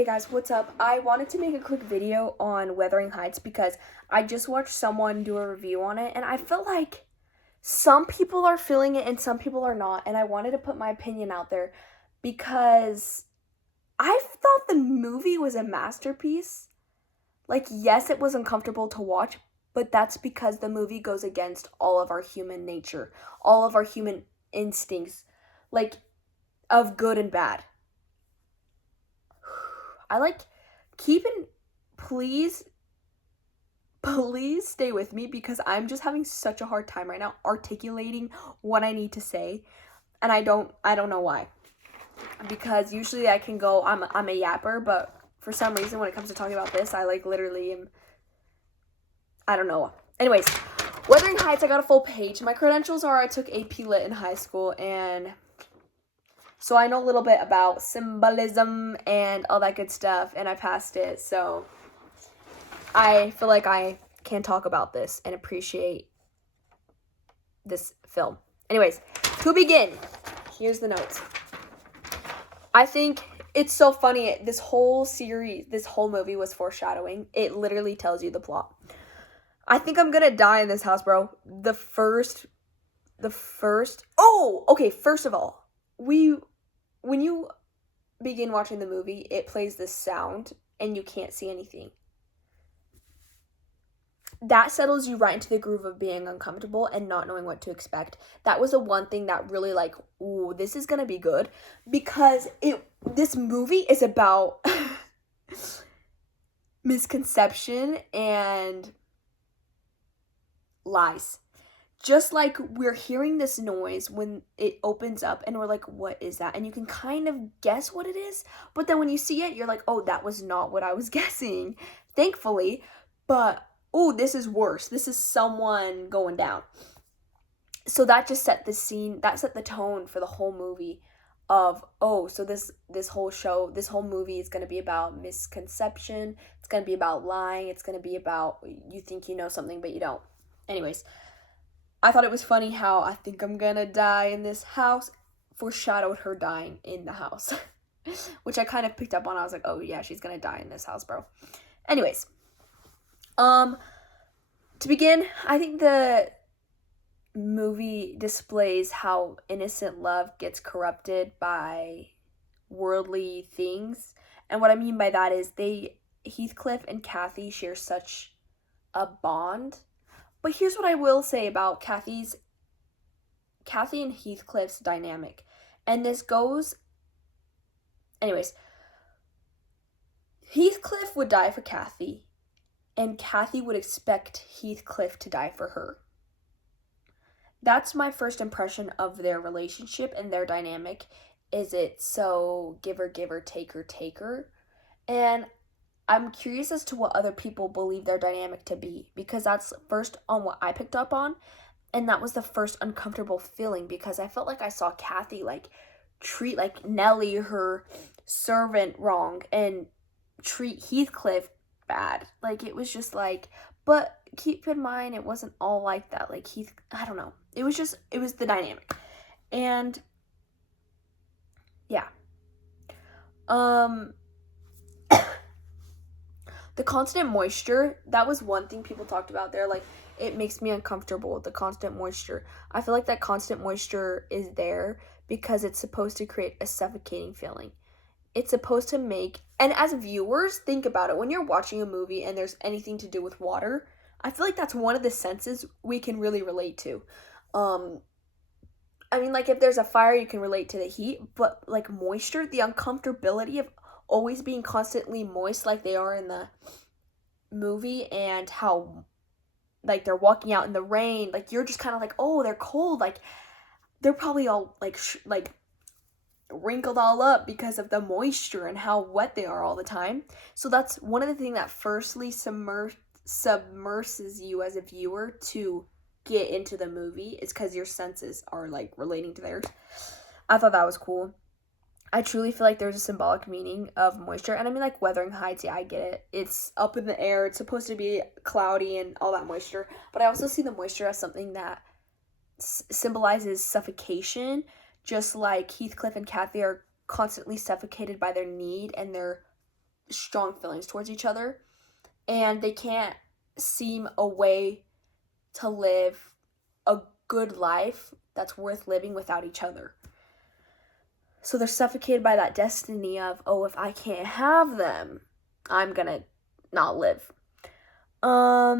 Hey guys, what's up? I wanted to make a quick video on Wuthering Heights because I just watched someone do a review on it and I felt like some people are feeling it and some people are not, and I wanted to put my opinion out there because I thought the movie was a masterpiece. Like, yes, it was uncomfortable to watch, but that's because the movie goes against all of our human nature, all of our human instincts, like of good and bad. I like keeping please stay with me because I'm just having such a hard time right now articulating what I need to say, and I don't know why. Because usually I can go I'm a yapper, but for some reason when it comes to talking about this, I like literally am, I don't know. Anyways, Wuthering Heights, I got a full page. My credentials are I took AP Lit in high school, and so I know a little bit about symbolism and all that good stuff, and I passed it, so I feel like I can talk about this and appreciate this film. Anyways, to begin, here's the notes. I think it's so funny. This whole movie was foreshadowing. It literally tells you the plot. I think I'm gonna die in this house, bro. First of all, when you begin watching the movie, it plays this sound and you can't see anything. That settles you right into the groove of being uncomfortable and not knowing what to expect. That was the one thing that really like, ooh, this is gonna be good, because this movie is about misconception and lies. Just like we're hearing this noise when it opens up and we're like, what is that? And you can kind of guess what it is, but then when you see it, you're like, oh, that was not what I was guessing, thankfully. But oh, this is worse. This is someone going down. So that just set the scene, that set the tone for the whole movie of, oh, so this whole movie is going to be about misconception. It's going to be about lying. It's going to be about you think you know something, but you don't. Anyways, I thought it was funny how I think I'm going to die in this house foreshadowed her dying in the house, which I kind of picked up on. I was like, oh yeah, she's going to die in this house, bro. Anyways, to begin, I think the movie displays how innocent love gets corrupted by worldly things. And what I mean by that is Heathcliff and Kathy share such a bond. But here's what I will say about Kathy and Heathcliff's dynamic. And this goes, anyways, Heathcliff would die for Kathy, and Kathy would expect Heathcliff to die for her. That's my first impression of their relationship and their dynamic. Is it so giver, taker? And I'm curious as to what other people believe their dynamic to be, because that's first on what I picked up on, and that was the first uncomfortable feeling, because I felt like I saw Kathy treat Nellie, her servant, wrong, and treat Heathcliff bad. It was just but keep in mind it wasn't all like that. I don't know. It was the dynamic. And yeah. The constant moisture, that was one thing people talked about there. It makes me uncomfortable with the constant moisture. I feel like that constant moisture is there because it's supposed to create a suffocating feeling. It's supposed to make, and as viewers, think about it. When you're watching a movie and there's anything to do with water, I feel like that's one of the senses we can really relate to. If there's a fire, you can relate to the heat, but moisture, the uncomfortability of always being constantly moist like they are in the movie, and how they're walking out in the rain, you're just kind of oh, they're cold, they're probably all wrinkled all up because of the moisture and how wet they are all the time. So that's one of the things that firstly submerses you as a viewer to get into the movie, is because your senses are relating to theirs. I thought that was cool. I truly feel like there's a symbolic meaning of moisture. And Wuthering Heights, yeah, I get it. It's up in the air. It's supposed to be cloudy and all that moisture. But I also see the moisture as something that symbolizes suffocation, just like Heathcliff and Kathy are constantly suffocated by their need and their strong feelings towards each other, and they can't seem a way to live a good life that's worth living without each other. So they're suffocated by that destiny of, oh, if I can't have them, I'm gonna not live. I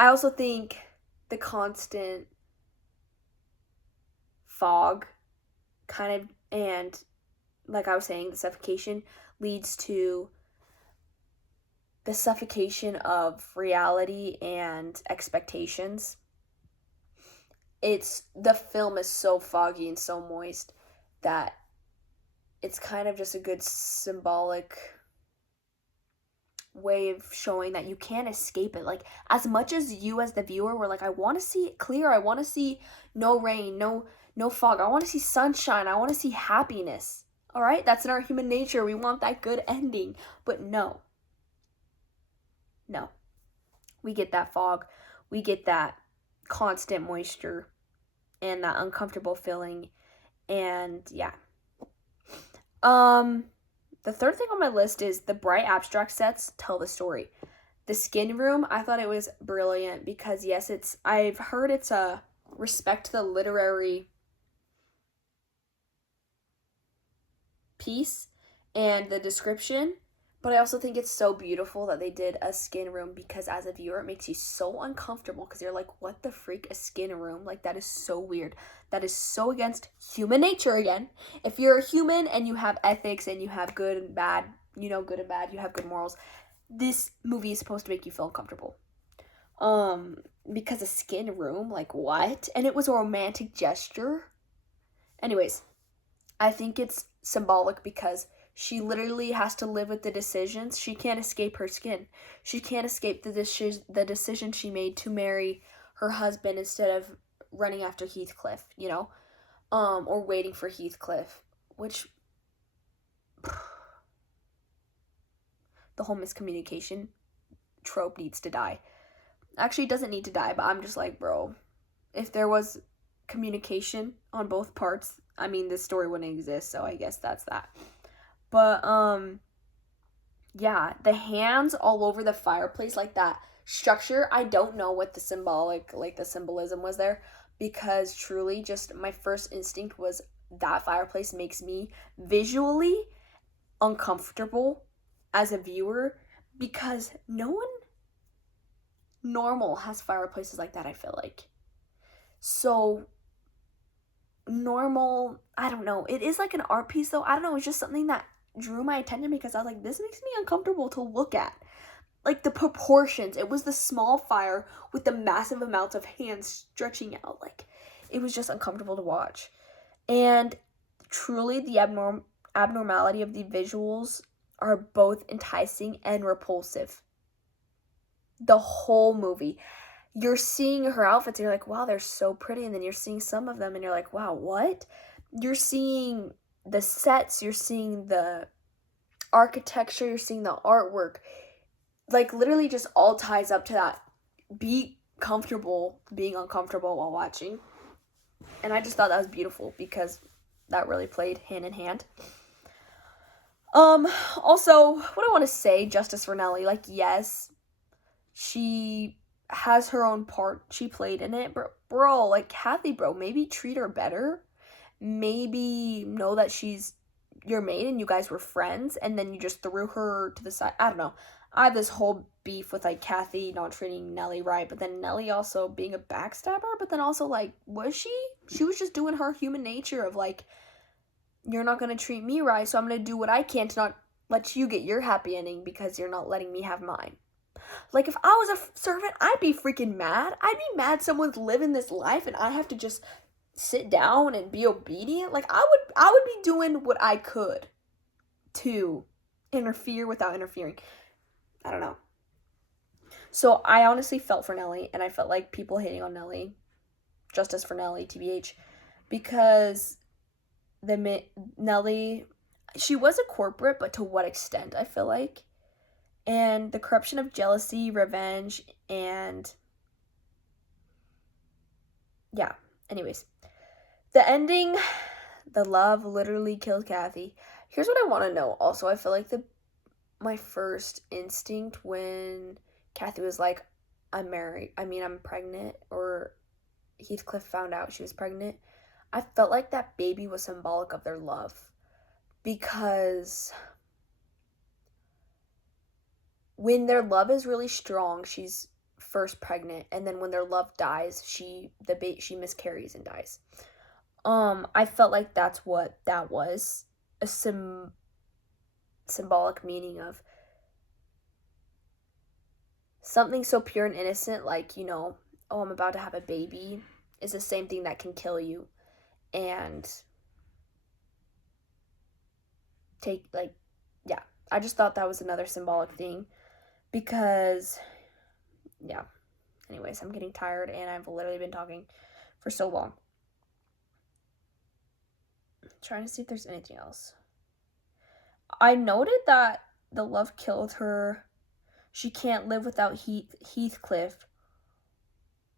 also think the constant fog kind of, and like I was saying, the suffocation leads to the suffocation of reality and expectations. The film is so foggy and so moist that it's kind of just a good symbolic way of showing that you can't escape it. Like, as much as you as the viewer were like, I want to see it clear, I want to see no rain, no fog, I want to see sunshine, I want to see happiness. All right, that's in our human nature. We want that good ending. But no, we get that fog, we get that constant moisture and that uncomfortable feeling. And yeah, the third thing on my list is the bright abstract sets tell the story. The Skin Room, I thought it was brilliant because yes, I've heard it's a respect to the literary piece and the description, but I also think it's so beautiful that they did a skin room, because as a viewer it makes you so uncomfortable because you're like, what the freak, a skin room? Like, that is so weird. That is so against human nature again. If you're a human and you have ethics and you have good and bad, you have good morals, this movie is supposed to make you feel uncomfortable. Because a skin room, like, what? And it was a romantic gesture. Anyways, I think it's symbolic because she literally has to live with the decisions. She can't escape her skin. She can't escape the decision she made to marry her husband instead of running after Heathcliff, or waiting for Heathcliff, which the whole miscommunication trope needs to die. Actually, it doesn't need to die, but I'm just like, bro, if there was communication on both parts, I mean, this story wouldn't exist, so I guess that's that. But, yeah, the hands all over the fireplace, like that structure, I don't know what the symbolism was there, because truly just my first instinct was that fireplace makes me visually uncomfortable as a viewer, because no one normal has fireplaces like that, I feel like. So normal, I don't know, it is like an art piece though. I don't know, it's just something that drew my attention because I was like, this makes me uncomfortable to look at. Like, the proportions, it was the small fire with the massive amounts of hands stretching out. Like, it was just uncomfortable to watch. And truly, the abnormality of the visuals are both enticing and repulsive. The whole movie, you're seeing her outfits and you're like, wow, they're so pretty, and then you're seeing some of them and you're like, wow, what? You're seeing the sets, you're seeing the architecture, you're seeing the artwork. Like, literally just all ties up to that. Be comfortable being uncomfortable while watching. And I just thought that was beautiful because that really played hand in hand. Also, what I want to say, justice for Nellie, like, yes, she has her own part she played in it, but bro, like, Kathy, bro, maybe treat her better. Maybe know that she's your mate and you guys were friends, and then you just threw her to the side. I don't know. I have this whole beef with, like, Kathy not treating Nellie right, but then Nellie also being a backstabber, but then also, like, was she? She was just doing her human nature of, like, you're not going to treat me right, so I'm going to do what I can to not let you get your happy ending because you're not letting me have mine. Like, if I was a servant, I'd be freaking mad. I'd be mad someone's living this life and I have to just sit down and be obedient. Like, I would be doing what I could to interfere without interfering. I don't know. So I honestly felt for Nellie, and I felt like people hating on Nellie, justice for Nellie, TBH, because Nellie, she was a corporate, but to what extent, I feel like. And the corruption of jealousy, revenge, and yeah, anyways. The ending, the love literally killed Kathy. Here's what I want to know. Also, I feel like my first instinct when Kathy was like, I'm married, I'm pregnant, or Heathcliff found out she was pregnant, I felt like that baby was symbolic of their love. Because when their love is really strong, she's first pregnant, and then when their love dies, she miscarries and dies. I felt like that's what that was. A symbolic meaning of something so pure and innocent, like, oh, I'm about to have a baby, is the same thing that can kill you. And yeah, I just thought that was another symbolic thing. Because, yeah. Anyways, I'm getting tired, and I've literally been talking for so long. I'm trying to see if there's anything else. I noted that the love killed her. She can't live without Heathcliff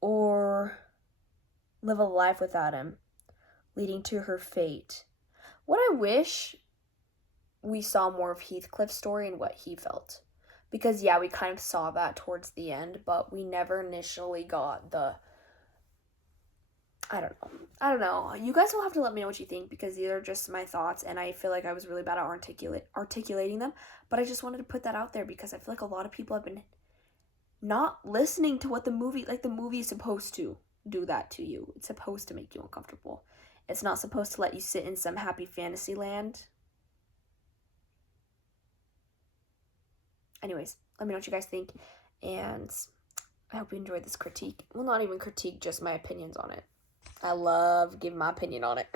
or live a life without him, leading to her fate. What I wish we saw more of Heathcliff's story and what he felt. Because, yeah, we kind of saw that towards the end, but we never initially got the... I don't know. You guys will have to let me know what you think, because these are just my thoughts, and I feel like I was really bad at articulating them. But I just wanted to put that out there, because I feel like a lot of people have been not listening to what the movie is supposed to do that to you. It's supposed to make you uncomfortable. It's not supposed to let you sit in some happy fantasy land. Anyways, let me know what you guys think, and I hope you enjoyed this critique. Well, not even critique, just my opinions on it. I love giving my opinion on it.